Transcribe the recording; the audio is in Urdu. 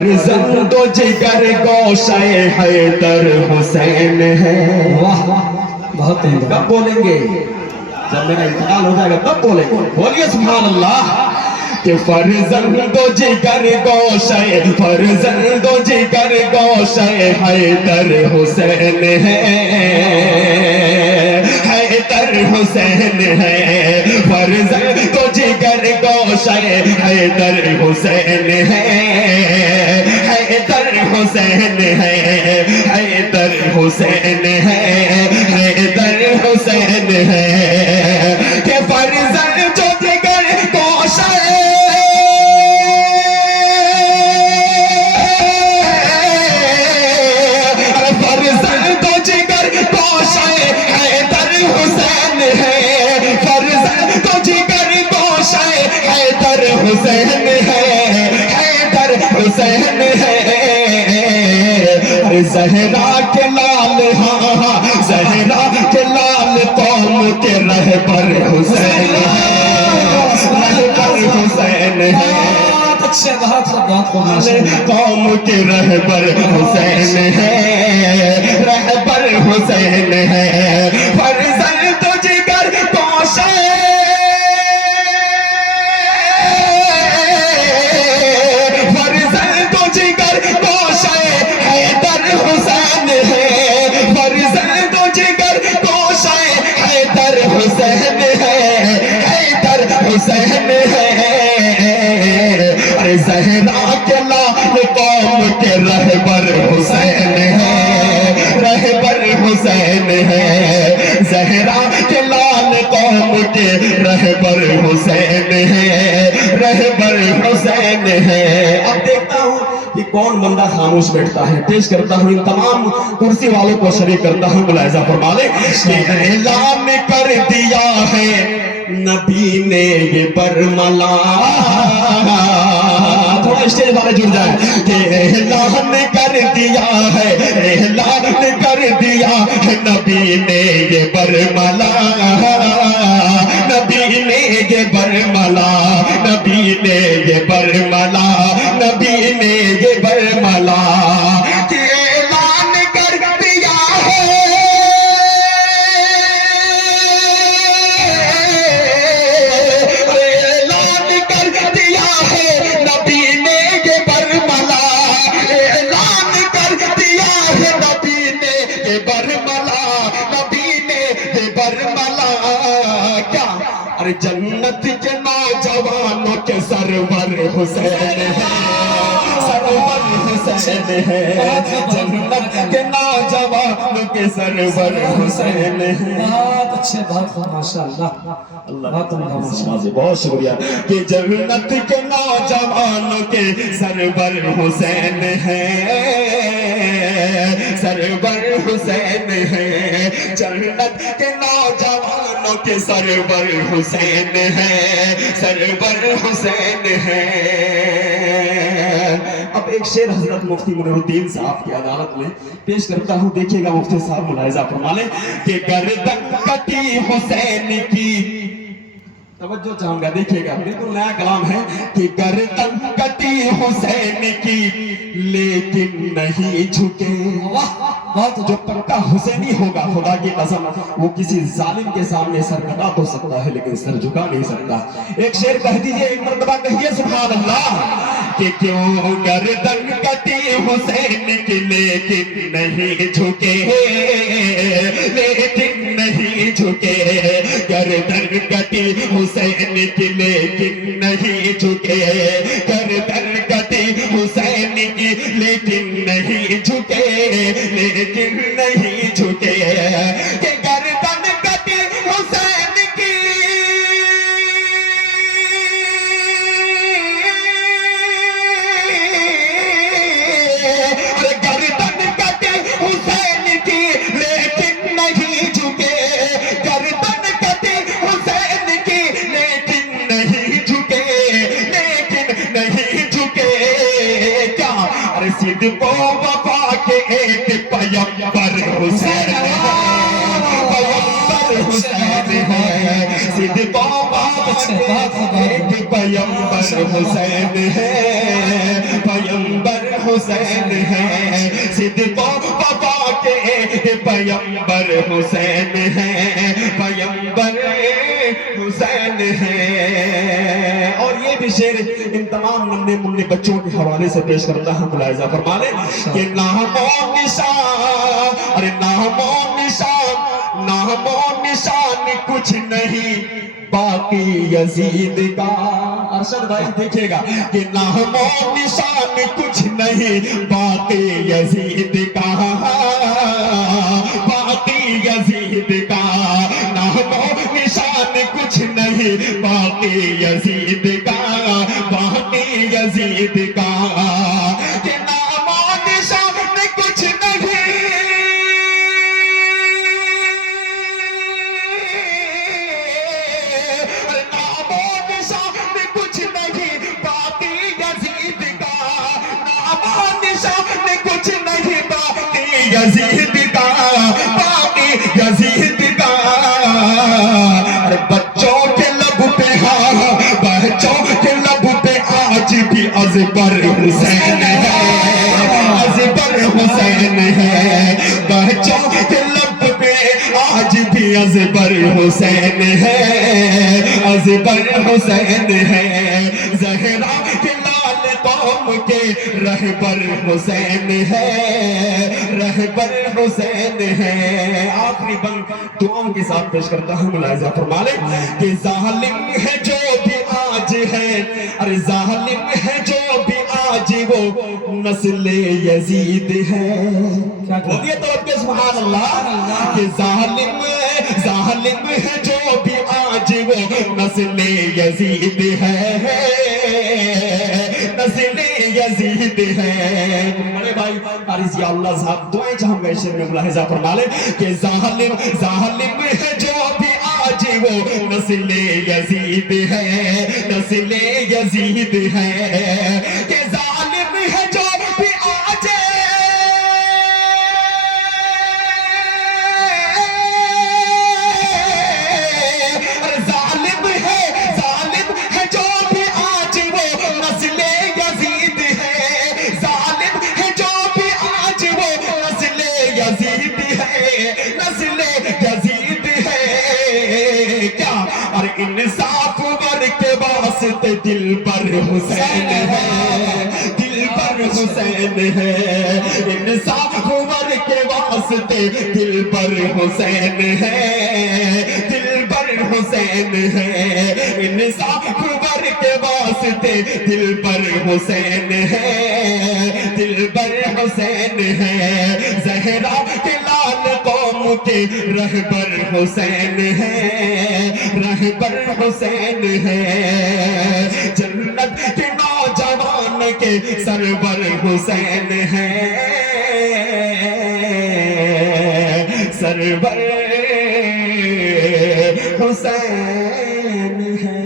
زند و جگر گوشہ حیدر حسین ہے۔ واہ بہت عمدہ۔ کب بولیں گے؟ جب میرا انتقال ہو جائے گا تب بولیں گے۔ بولیے سبحان اللہ کہ فرزند و جگر گوشہ، فرزند و جگر گوشہ حیدر حسین ہے، حیدر حسین ہے۔ فرزند و جگر گوشہ حیدر حسین ہے، حیدر حسین ہے، حیدر حسین ہے، حیدر حسین ہے کہ فرزند جو جگر گوشہ فرزند و جگر گوشہ حیدر حسین ہے، فرزند و جگر گوشہ حیدر حسین ہے، حیدر حسین ہے۔ زہرا کے لال، ہاں زہرا کے لال قوم کے رہبر حسین ہے، رہبر حسین ہے، بہت اچھے بہت قوم کے رہبر حسین ہے، رہبر حسین ہے۔ فرزند و جگر گوشہ، فرزند و جگر گوشہ حیدر حسین ہے، فرزند و جگر گوشہ حیدر حسین ہے، حیدر حسین ہے۔ زہرا کے لال قوم کے رہبر حسین ہے، رہبر حسین ہے۔ زہرا کے لال قوم کے رہبر حسین ہے، رہبر حسین ہے۔ اب دیکھتا ہوں کہ کون بندہ خاموش بیٹھتا ہے، پیش کرتا ہوں ان تمام کرسی والوں کو شریک کرتا ہوں، ملاحظہ فرما لیں کہ اعلان کر دیا ہے نبی نے یہ برملا، تھوڑا اسٹیج والے جڑ جائیں کہ اعلان کر دیا ہے، اعلان کر دیا ہے نبی نے یہ برملا، نبی نے یہ برملا، نبی نے یہ برملا، نبی نے یہ برملا کہ اعلان کر دیا ہے، اعلان کر دیا ہے نبی نے یہ برملا، اعلان کر دیا ہے نبی نے یہ برملا، نبی نے یہ برملا کیا؟ ارے جنت کے نوجوانوں کے سرور حسین ہے، سرور حسین ہے، جنت کے نوجوانوں کے سرور حسین ہے۔ بہت اچھے بہت ماشاءاللہ بہت عمدہ۔ بہت شکریہ کہ جنت کے نوجوانوں کے سرور حسین ہے، سرور حسین ہے، جنت کے نوجوانوں کے سرور حسین ہے، سرور حسین ہے۔ اب ایک شعر حضرت مفتی منیر الدین صاحب کی عدالت میں پیش کرتا ہوں، دیکھیے گا مفتی صاحب ملاحظہ فرما لیں کہ گردن کٹی حسین کی، توجہ چاہوں گا دیکھیے گا، بالکل نیا کلام ہے کہ گردن کٹی حسین کی لیکن نہیں جھکے۔ جو پکا حسینی ہوگا خدا کی قسم وہ کسی ظالم کے سامنے سر کٹا تو سکتا ہے لیکن سر جھکا نہیں سکتا۔ ایک شعر کہہ دیجئے، ایک مرتبہ کہیے سبحان اللہ کہ کیوں گردن کٹی حسین کی لیکن نہیں جھکے، لیکن نہیں جھکے، گردن کٹی حسین کی لیکن نہیں جھکے، گردن کٹی حسین کی لیکن نہیں جھکے، لیکن نہیں جھکے کہ گردن کٹی حسین کی گردن کٹی حسین کی لیکن نہیں جھکے، گردن کٹی حسین کی لیکن نہیں جھکے، لیکن نہیں جھکے کیا؟ ارے صدق و وفا کے ایک پیغمبر حسین ہے، پیغمبر حسین ہے، صدق و وفا کے ایک پیغمبر حسین ہے، پیغمبر حسین ہے صدق و وفا کے پیمبر حسین ہے پیمبر حسین ہے اور یہ بھی شعر ان تمام ننھے منھے بچوں کے حوالے سے پیش کرتا ہے ملاحظہ فرما لیں کہ نام و نشان ارے نام و نشان کچھ نہیں باقی یزید کا ارشد بھائی دیکھے گا کہ نام و نشان کچھ نہیں باقی یزید کا باقی یزید کا نام و نشان کچھ نہیں باقی یزید کا باقی یزید کا کہ نام و نشان کچھ نہیں نام و نشان کچھ نہیں باقی یزید کا نام و نشان کچھ نہیں باقی یزید کا باقی یزید کا بچوں کے لب پہ ہاں بچوں کے لب پہ آج بھی ازبر حسین ہے ازبر حسین ہے بچوں کے لب پہ آج بھی ازبر حسین ہے ازبر حسین ہے زہرا کے لال قوم کے رہبر حسین ہے رہبر حسین ہے آخری بند دعاؤں کے ساتھ پیش کرتا ہوں ملاحظہ فرما لیں کہ ظالم ہے جو بھی آج ہے ارے ظالم ہے جو بھی آج وہ نسل یزید ہے بولیے تو اب کے سبحان اللہ کہ ظالم ہے جو بھی آج وہ نسل یزید ہے نسل یزید ہے بڑے بھائی حارث یا اللہ صاحب دعائیں چاہوں گا شعر میں ملاحظہ فرما لیں کہ ظالم ہے جو بھی آج وہ نسل یزید ہے نسل یزید ہے کہ ظالم ہے جو بھی آج ظالم ہے جو بھی آج وہ نسل یزید ہے ظالم ہے جو بھی آج وہ نسل یزید ہے نسل یزید ہے کیا اور انصاف ور کے واسطے دل پر حسین ہے دل پر حسین ہے انصاف ور کے واسطے دل پر حسین ہے دل پر حسین ہے انصاف ور کے واسطے دل پر حسین ہے دل پر حسین ہے زہرا کے لال قوم کے رہبر حسین ہے رہبر حسین ہے جنت کے نوجوان کے سرور حسین ہے سرور حسین ہے